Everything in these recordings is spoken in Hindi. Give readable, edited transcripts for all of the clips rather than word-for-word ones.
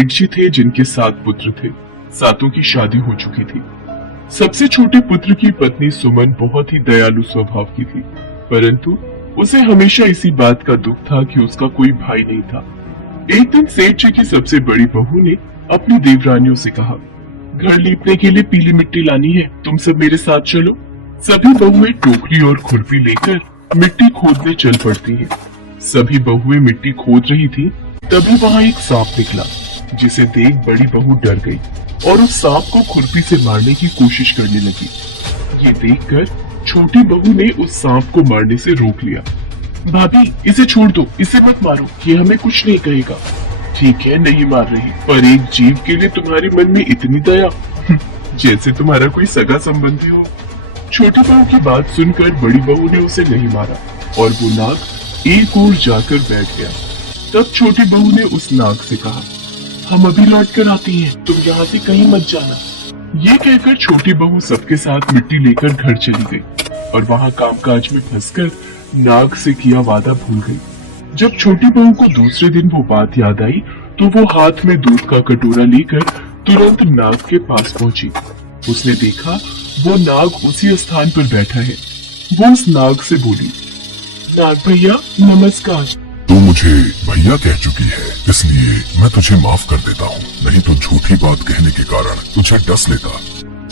सेठ जी थे जिनके 7 पुत्र थे। सातों की शादी हो चुकी थी। सबसे छोटे पुत्र की पत्नी सुमन बहुत ही दयालु स्वभाव की थी, परंतु उसे हमेशा इसी बात का दुख था कि उसका कोई भाई नहीं था। एक दिन सेठ जी की सबसे बड़ी बहू ने अपनी देवरानियों से कहा, घर लीपने के लिए पीली मिट्टी लानी है, तुम सब मेरे साथ चलो। सभी बहुएं टोकरी और खुरपी लेकर मिट्टी खोदने चल पड़ती हैं। सभी बहुएं मिट्टी खोद रही थी, तभी वहां एक सांप निकला, जिसे देख बड़ी बहू डर गई और उस सांप को खुरपी से मारने की कोशिश करने लगी। ये देखकर छोटी बहू ने उस सांप को मारने से रोक लिया। भाभी, इसे छोड़ दो, इसे मत मारो, ये हमें कुछ नहीं कहेगा। ठीक है, नहीं मार रही, पर एक जीव के लिए तुम्हारे मन में इतनी दया, जैसे तुम्हारा कोई सगा संबंधी हो। छोटी बहू की बात सुनकर बड़ी बहू ने उसे नहीं मारा और वो नाग एक ओर जाकर बैठ गया। तब छोटी बहू ने उस नाग से कहा, हम अभी लौट कर आती हैं, तुम यहाँ से कहीं मत जाना। ये कहकर छोटी बहू सबके साथ मिट्टी लेकर घर चली गई और वहाँ कामकाज में फंसकर नाग से किया वादा भूल गई। जब छोटी बहू को दूसरे दिन वो बात याद आई तो वो हाथ में दूध का कटोरा लेकर तुरंत नाग के पास पहुंची। उसने देखा वो नाग उसी स्थान पर बैठा है। वो उस नाग से बोली, नाग भैया नमस्कार। तू मुझे भैया कह चुकी है, इसलिए मैं तुझे माफ कर देता हूँ, नहीं तो झूठी बात कहने के कारण तुझे डस लेता।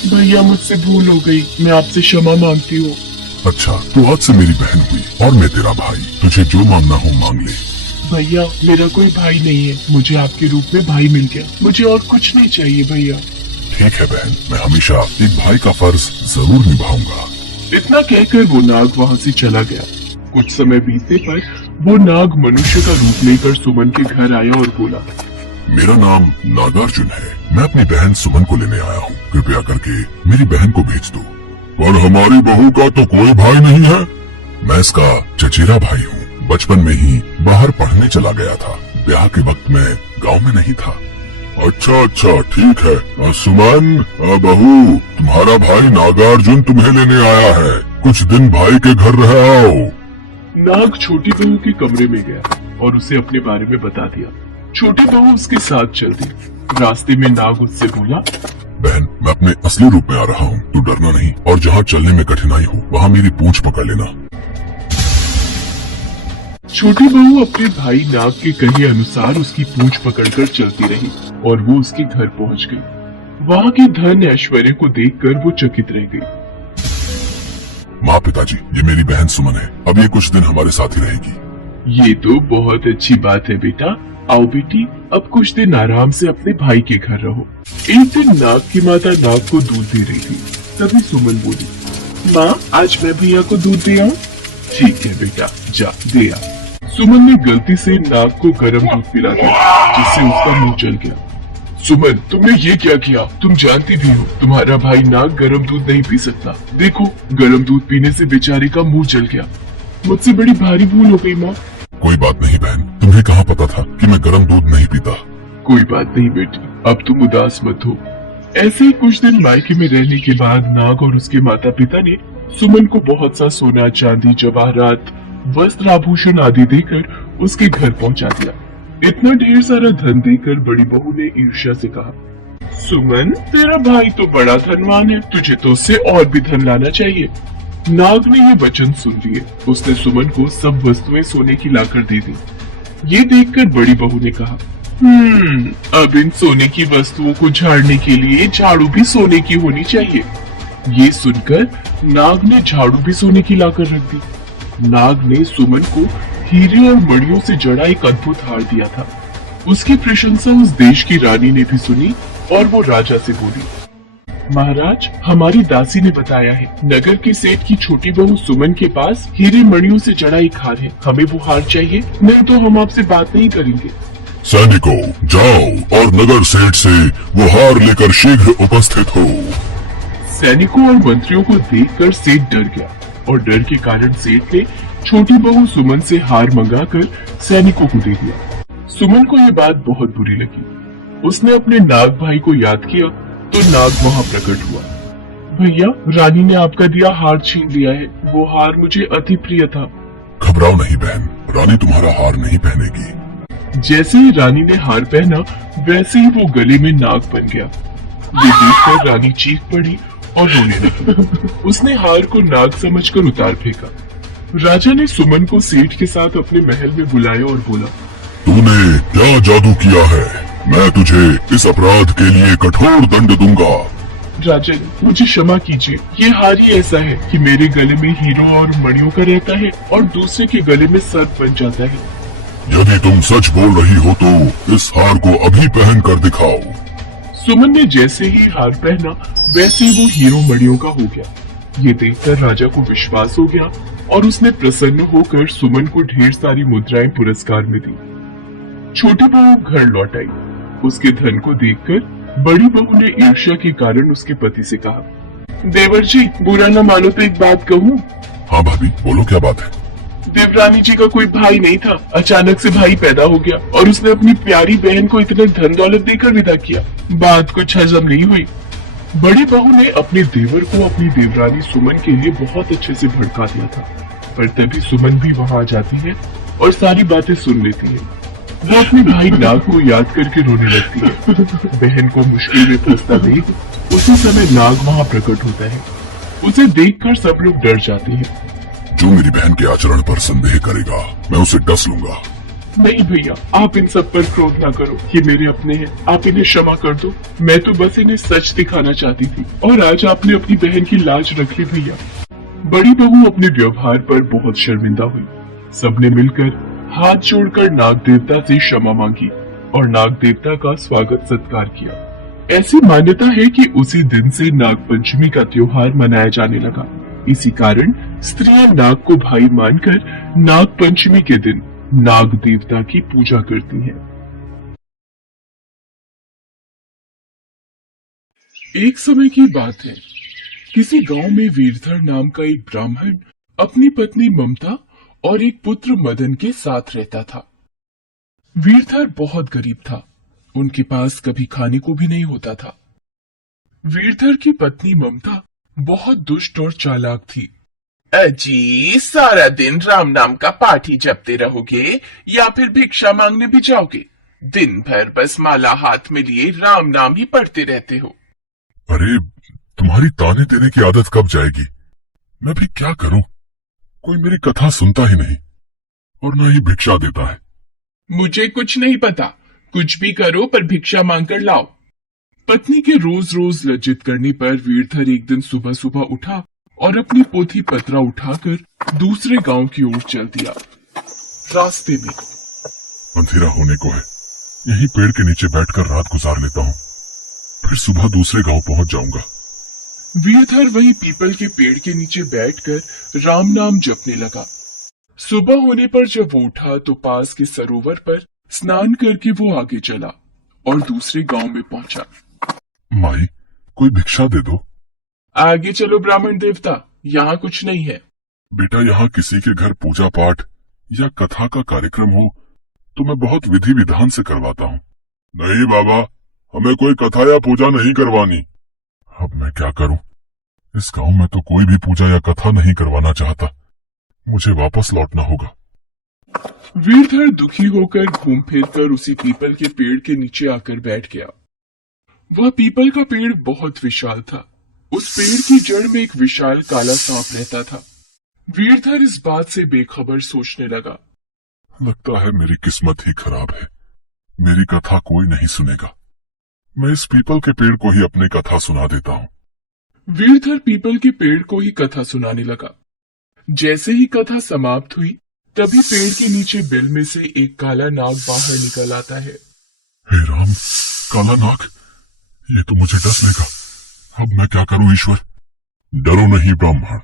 भैया मुझसे भूल हो गई, मैं आपसे क्षमा मांगती हूँ। अच्छा, तो आज से मेरी बहन हुई और मैं तेरा भाई, तुझे जो मांगना हो मांग ले। भैया मेरा कोई भाई नहीं है, मुझे आपके रूप में भाई मिल गया, मुझे और कुछ नहीं चाहिए भैया। ठीक है बहन, मैं हमेशा एक भाई का फर्ज जरूर निभाऊंगा। इतना कहकर वो नाग वहाँ से चला गया। कुछ समय बीतने पर वो नाग मनुष्य का रूप लेकर सुमन के घर आया और बोला, मेरा नाम नागार्जुन है, मैं अपनी बहन सुमन को लेने आया हूँ, कृपया करके मेरी बहन को भेज दो। पर हमारी बहू का तो कोई भाई नहीं है। मैं इसका चचेरा भाई हूँ, बचपन में ही बाहर पढ़ने चला गया था, ब्याह के वक्त में गांव में नहीं था। अच्छा अच्छा, ठीक है। सुमन बहू, तुम्हारा भाई नागार्जुन तुम्हें लेने आया है, कुछ दिन भाई के घर रह आओ। नाग छोटी बहू के कमरे में गया और उसे अपने बारे में बता दिया। छोटी बहू उसके साथ चल दी। रास्ते में नाग उससे बोला, बहन, मैं अपने असली रूप में आ रहा हूँ, तू डरना नहीं, और जहाँ चलने में कठिनाई हो वहाँ मेरी पूंछ पकड़ लेना। छोटी बहू अपने भाई नाग के कहे अनुसार उसकी पूंछ पकड़कर चलती रही और वो उसके घर पहुँच गई। वहाँ के धन ऐश्वर्य को देखकर वो चकित रह गई। माँ, पिताजी, ये मेरी बहन सुमन है, अब ये कुछ दिन हमारे साथ ही रहेगी। ये तो बहुत अच्छी बात है बेटा, आओ बेटी, अब कुछ दिन आराम से अपने भाई के घर रहो। एक दिन नाग की माता नाग को दूध दे रही थी, तभी सुमन बोली, माँ आज मैं भैया को दूध दे आऊं? ठीक है बेटा, जा दे आ। सुमन ने गलती से नाग को गर्म दूध पिला दिया, जिससे उसका मुंह जल गया। सुमन, तुमने ये क्या किया? तुम जानती भी हो तुम्हारा भाई नाग गर्म दूध नहीं पी सकता। देखो, गर्म दूध पीने से बेचारे का मुंह जल गया। मुझसे बड़ी भारी भूल हो गई माँ। कोई बात नहीं बहन, तुम्हें कहाँ पता था कि मैं गर्म दूध नहीं पीता। कोई बात नहीं बेटी, अब तुम उदास मत हो। ऐसे ही कुछ दिन मायके में रहने के बाद नाग और उसके माता पिता ने सुमन को बहुत सा सोना, चांदी, जवाहरात, वस्त्र, आभूषण आदि देकर उसके घर पहुंचा दिया। इतना ढेर सारा धन देकर बड़ी बहू ने ईर्ष्या से कहा, सुमन तेरा भाई तो बड़ा धनवान है, तुझे तो उससे और भी धन लाना चाहिए। नाग ने ये वचन सुन लिए। उसने सुमन को सब वस्तुएं सोने की लाकर दे दी। ये देखकर बड़ी बहू ने कहा, अब इन सोने की वस्तुओं को झाड़ने के लिए झाड़ू भी सोने की होनी चाहिए। ये सुनकर नाग ने झाड़ू भी सोने की लाकर रख दी। नाग ने सुमन को हीरे और मणियों से जड़ा एक अद्भुत हार दिया था। उसकी प्रशंसा उस देश की रानी ने भी सुनी और वो राजा से बोली, महाराज, हमारी दासी ने बताया है नगर के सेठ की छोटी बहू सुमन के पास हीरे मणियों से जड़ा एक हार है, हमें वो हार चाहिए, नहीं तो हम आपसे बात नहीं करेंगे। सैनिकों, जाओ और नगर सेठ से वो हार लेकर शीघ्र उपस्थित हो। सैनिकों और मंत्रियों को देखकर सेठ डर गया और डर के कारण सेठ ने छोटी बहू सुमन से हार मंगाकर सैनिकों को दे दिया। सुमन को यह बात बहुत बुरी लगी। उसने अपने नाग भाई को याद किया तो नाग वहाँ प्रकट हुआ। भैया, रानी ने आपका दिया हार छीन लिया है, वो हार मुझे अति प्रिय था। घबराओ नहीं बहन, रानी तुम्हारा हार नहीं पहनेगी। जैसे ही रानी ने हार पहना वैसे ही वो गले में नाग बन गया। ये देखकर रानी चीख पड़ी और रोने लगी। उसने हार को नाग समझकर उतार फेंका। राजा ने सुमन को सेठ के साथ अपने महल में बुलाया और बोला, तूने क्या जादू किया है? मैं तुझे इस अपराध के लिए कठोर दंड दूंगा। राजन, मुझे क्षमा कीजिए। ये हार ही ऐसा है कि मेरे गले में हीरो और मणियों का रहता है और दूसरे के गले में सर्प बन जाता है। यदि तुम सच बोल रही हो तो इस हार को अभी पहन कर दिखाओ। सुमन ने जैसे ही हार पहना वैसे ही वो हीरो मणियों का हो गया। ये देखकर राजा को विश्वास हो गया और उसने प्रसन्न होकर सुमन को ढेर सारी मुद्राएं पुरस्कार में दी। छोटी बहू घर लौट आई। उसके धन को देखकर बड़ी बहू ने ईर्ष्या के कारण उसके पति से कहा, देवर जी, बुरा न मानो तो एक बात कहूँ। हाँ भाभी, बोलो क्या बात है? देवरानी जी का कोई भाई नहीं था। अचानक से भाई पैदा हो गया और उसने अपनी प्यारी बहन को इतने धन दौलत देकर विदा किया। बात कुछ हजम नहीं हुई। बड़ी बहू ने अपने देवर को अपनी देवरानी सुमन के लिए बहुत अच्छे से भड़का दिया था, पर तभी सुमन भी वहां आ जाती है और सारी बातें सुन लेती है। वो अपने भाई नाग को याद करके रोने लगती है। बहन को मुश्किल में फंसता देख उसी समय नाग वहां प्रकट होता है। उसे देखकर सब लोग डर जाते हैं। जो मेरी बहन के आचरण पर संदेह करेगा मैं उसे डस लूंगा। नहीं भैया, आप इन सब पर क्रोध ना करो। ये मेरे अपने हैं, आप इन्हें क्षमा कर दो। मैं तो बस इन्हें सच दिखाना चाहती थी और आज आपने अपनी बहन की लाज रख ली भैया। बड़ी बहू अपने व्यवहार पर बहुत शर्मिंदा हुई। सबने मिलकर हाथ जोड़कर नाग देवता से क्षमा मांगी और नाग देवता का स्वागत सत्कार किया। ऐसी मान्यता है कि उसी दिन से नाग पंचमी का त्योहार मनाया जाने लगा। इसी कारण स्त्रियां नाग को भाई मानकर नाग पंचमी के दिन नाग देवता की पूजा करती हैं। एक समय की बात है, किसी गांव में वीरधर नाम का एक ब्राह्मण अपनी पत्नी ममता और एक पुत्र मदन के साथ रहता था। वीरधर बहुत गरीब था। उनके पास कभी खाने को भी नहीं होता था। वीरधर की पत्नी ममता बहुत दुष्ट और चालाक थी। अजी, सारा दिन राम नाम का पाठ ही जपते रहोगे या फिर भिक्षा मांगने भी जाओगे? दिन भर बस माला हाथ में लिए राम नाम ही पढ़ते रहते हो। अरे, तुम्हारी ताने देने की आदत कब जाएगी? मैं भी क्या करूं? कोई मेरी कथा सुनता ही नहीं और न ही भिक्षा देता है। मुझे कुछ नहीं पता, कुछ भी करो पर भिक्षा मांगकर लाओ। पत्नी के रोज रोज लज्जित करने पर वीरधर एक दिन सुबह सुबह उठा और अपनी पोथी पत्रा उठाकर दूसरे गांव की ओर चल दिया। रास्ते में अंधेरा होने को है, यहीं पेड़ के नीचे बैठकर रात गुजार लेता हूँ, फिर सुबह दूसरे गांव पहुंच जाऊंगा। वीरधर वही पीपल के पेड़ के नीचे बैठकर राम नाम जपने लगा। सुबह होने पर जब वो उठा तो पास के सरोवर पर स्नान करके वो आगे चला और दूसरे गांव में पहुंचा। माई, कोई भिक्षा दे दो। आगे चलो ब्राह्मण देवता, यहाँ कुछ नहीं है। बेटा, यहाँ किसी के घर पूजा पाठ या कथा का कार्यक्रम हो तो मैं बहुत विधि विधान से करवाता हूँ। नहीं बाबा, हमें कोई कथा या पूजा नहीं करवानी। अब मैं क्या करूं? इस गांव में तो कोई भी पूजा या कथा नहीं करवाना चाहता। मुझे वापस लौटना होगा। वीरधर दुखी होकर घूम फिर कर उसी पीपल के पेड़ के नीचे आकर बैठ गया। वह पीपल का पेड़ बहुत विशाल था। उस पेड़ की जड़ में एक विशाल काला सांप रहता था। वीरधर इस बात से बेखबर सोचने लगा। लगता है मेरी किस्मत ही खराब है। मेरी कथा कोई नहीं सुनेगा। मैं इस पीपल के पेड़ को ही अपनी कथा सुना देता हूँ। वीरधर पीपल के पेड़ को ही कथा सुनाने लगा। जैसे ही कथा समाप्त हुई तभी पेड़ के नीचे बिल में से एक काला नाग बाहर निकल आता है। हे राम, काला नाग, ये तो मुझे डस लेगा। अब मैं क्या करूं ईश्वर? डरो नहीं ब्राह्मण,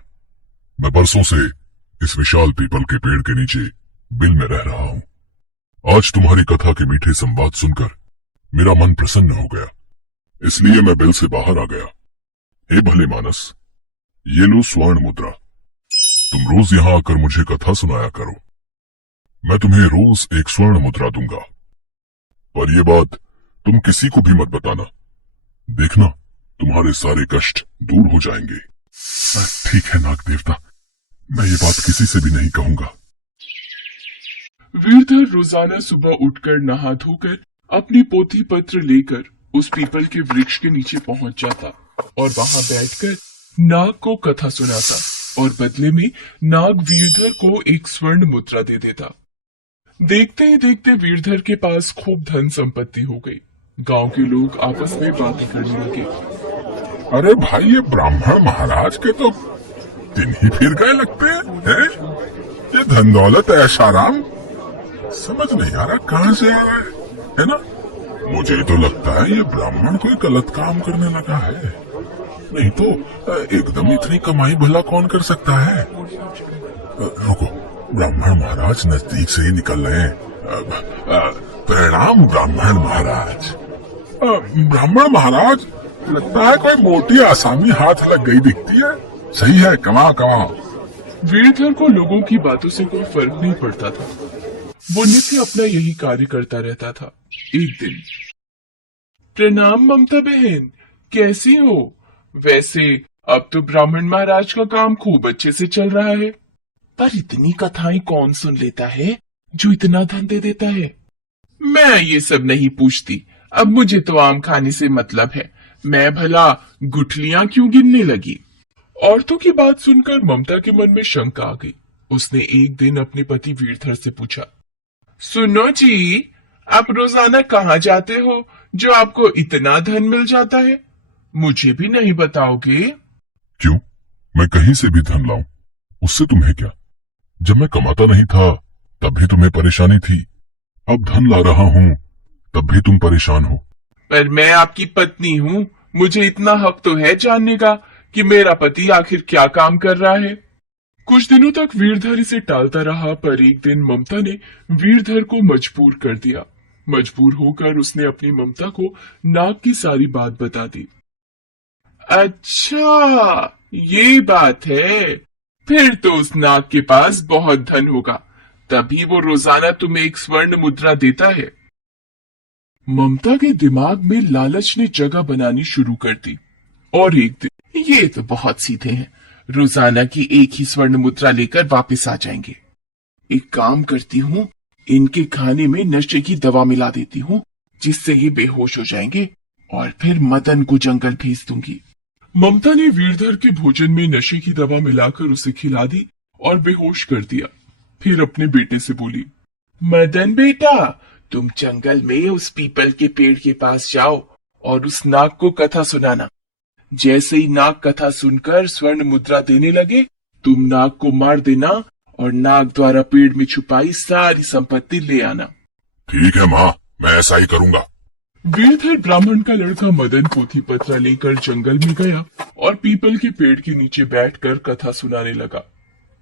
मैं बरसों से इस विशाल पीपल के पेड़ के नीचे बिल में रह रहा हूं। आज तुम्हारी कथा के मीठे संवाद सुनकर मेरा मन प्रसन्न हो गया, इसलिए मैं बिल से बाहर आ गया। हे भले मानस, ये लो स्वर्ण मुद्रा। तुम रोज यहाँ आकर मुझे कथा सुनाया करो। मैं तुम्हें रोज एक स्वर्ण मुद्रा दूंगा, पर यह बात तुम किसी को भी मत बताना। देखना, तुम्हारे सारे कष्ट दूर हो जाएंगे। ठीक है नाग देवता, मैं ये बात किसी से भी नहीं कहूंगा। वीरधर रोजाना सुबह उठकर नहा धोकर अपनी पोथी पत्र लेकर उस पीपल के वृक्ष के नीचे पहुंच जाता और वहां बैठकर नाग को कथा सुनाता और बदले में नाग वीरधर को एक स्वर्ण मुद्रा दे देता। देखते ही देखते वीरधर के पास खूब धन संपत्ति हो गई। गांव के लोग आपस में बातें करने लगे। अरे भाई, ये ब्राह्मण महाराज के तो दिन ही फिर गए लगते हैं। ये धन दौलत ऐशाराम समझ नहीं आ रहा कहाँ से आ रहा है ना? मुझे तो लगता है ये ब्राह्मण कोई गलत काम करने लगा है, नहीं तो एकदम इतनी कमाई भला कौन कर सकता है। रुको, ब्राह्मण महाराज नजदीक से ही निकल रहे हैं। प्रणाम ब्राह्मण महाराज। ब्राह्मण महाराज, लगता है कोई मोटी आसामी हाथ लग गई दिखती है। सही है, कमा कमा। वीरधर को लोगों की बातों से कोई फर्क नहीं पड़ता था। वो नित्य अपना यही कार्य करता रहता था। एक दिन, प्रणाम ममता बहन, कैसी हो? वैसे अब तो ब्राह्मण महाराज का काम खूब अच्छे से चल रहा है, पर इतनी कथाएं कौन सुन लेता है जो इतना धन दे देता है? मैं ये सब नहीं पूछती, अब मुझे तो आम खाने से मतलब है। मैं भला गुठलियां क्यों गिनने लगी? औरतों की बात सुनकर ममता के मन में शंका आ गई। उसने एक दिन अपने पति वीरधर से पूछा, सुनो जी, आप रोजाना कहाँ जाते हो जो आपको इतना धन मिल जाता है? मुझे भी नहीं बताओगे? क्यों, मैं कहीं से भी धन लाऊं, उससे तुम्हें क्या? जब मैं कमाता नहीं था तब भी तुम्हें परेशानी थी, अब धन ला रहा हूँ तब भी तुम परेशान हो। पर मैं आपकी पत्नी हूँ, मुझे इतना हक तो है जानने का कि मेरा पति आखिर क्या काम कर रहा है। कुछ दिनों तक वीरधर इसे टालता रहा, पर एक दिन ममता ने वीरधर को मजबूर कर दिया। मजबूर होकर उसने अपनी ममता को नाग की सारी बात बता दी। अच्छा, ये बात है, फिर तो उस नाग के पास बहुत धन होगा, तभी वो रोजाना तुम्हें एक स्वर्ण मुद्रा देता है। ममता के दिमाग में लालच ने जगह बनानी शुरू कर दी और एक दिन, ये तो बहुत सीधे हैं, रोजाना की एक ही स्वर्ण मुद्रा लेकर वापस आ जाएंगे। एक काम करती हूँ, इनके खाने में नशे की दवा मिला देती हूँ, जिससे ये बेहोश हो जाएंगे और फिर मदन को जंगल भेज दूंगी। ममता ने वीरधर के भोजन में नशे की दवा मिलाकर उसे खिला दी और बेहोश कर दिया। फिर अपने बेटे से बोली, मदन बेटा, तुम जंगल में उस पीपल के पेड़ के पास जाओ और उस नाग को कथा सुनाना। जैसे ही नाग कथा सुनकर स्वर्ण मुद्रा देने लगे, तुम नाग को मार देना और नाग द्वारा पेड़ में छुपाई सारी संपत्ति ले आना। ठीक है माँ, मैं ऐसा ही करूँगा। वीरधर ब्राह्मण का लड़का मदन पोथी पत्र लेकर जंगल में गया और पीपल के पेड़ के नीचे बैठकर कथा सुनाने लगा।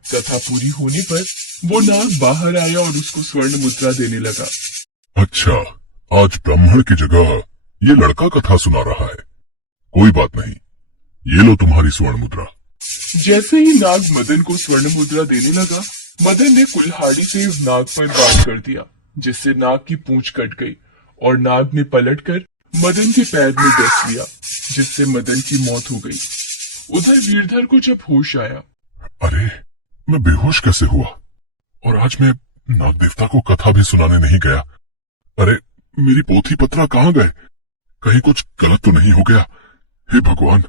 कथा पूरी होने पर वो नाग बाहर आया और उसको स्वर्ण मुद्रा देने लगा। अच्छा, आज ब्राह्मण की जगह ये लड़का कथा सुना रहा है, कोई बात नहीं, ये लो तुम्हारी स्वर्ण मुद्रा। जैसे ही नाग मदन को स्वर्ण मुद्रा देने लगा, मदन ने कुल्हाड़ी से नाग पर वार कर दिया, जिससे नाग की पूंछ कट गई और नाग ने पलटकर मदन के पैर में डस लिया, जिससे मदन की मौत हो गई। उधर वीरधर को जब होश आया, अरे मैं बेहोश कैसे हुआ? और आज मैं नाग देवता को कथा भी सुनाने नहीं गया। अरे मेरी पोथी पत्रा कहाँ गए? कहीं कुछ गलत तो नहीं हो गया? हे भगवान!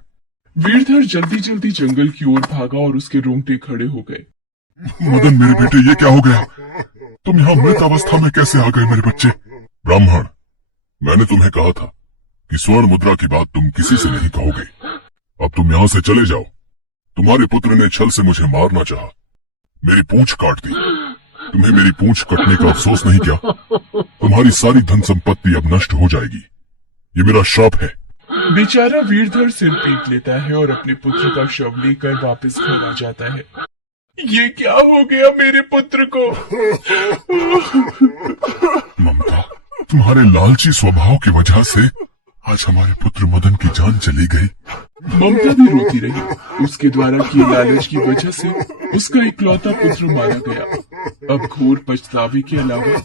वीरधर जल्दी जल्दी जंगल की ओर भागा और उसके रोंगटे खड़े हो गए। मदन मेरे बेटे, ये क्या हो गया? तुम यहाँ मृत अवस्था में कैसे आ गए मेरे बच्चे? ब्राह्मण, मैंने तुम्हें कहा था कि स्वर्ण मुद्रा की बात तुम किसी से नहीं कहोगे। अब तुम यहाँ से चले जाओ। तुम्हारे पुत्र ने छल से मुझे मारना चाहा, मेरी पूंछ काट दी। तुम्हें मेरी पूंछ कटने का अफसोस नहीं क्या? तुम्हारी सारी धन संपत्ति अब नष्ट हो जाएगी, ये मेरा श्राप है। बेचारा वीरधर सिर पीट लेता है और अपने पुत्र का शव लेकर वापस घर आ जाता है। ये क्या हो गया मेरे पुत्र को? ममता, तुम्हारे लालची स्वभाव की वजह से आज हमारे पुत्र मदन की जान चली गई। ममता भी रोती रही। उसके द्वारा किए लालच की वजह से उसका इकलौता पुत्र मारा गया। अब घोर पछतावे के अलावा